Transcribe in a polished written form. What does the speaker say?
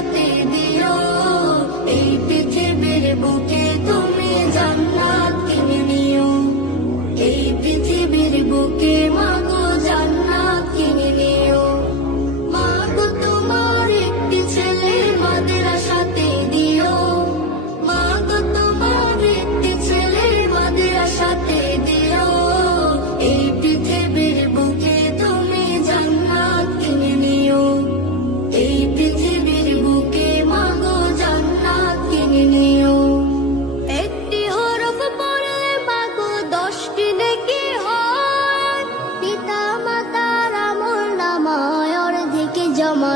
সাথে দিও। এই পৃথিবীর বুকে তুমি জান্নাত কিনে নিও। এই পৃথিবীর বুকে মাগো জান্নাত কিনে নিও। মাগো তোমার একটি ছেলে মাদ্রাসাতে দিও। মাগো তোমার একটি ছেলে মাদ্রাসাতে দিও। এই পৃথিবীর বুকে তুমি জান্নাত কিনে নিও। এই পৃথিবীর বুকে মাগো জান্নাত কিনে নিও। একটি হরফ পড়লে মাগো 10টি নেকি হয়। পিতা মাতার আমল নামায় অর্ধেক জমা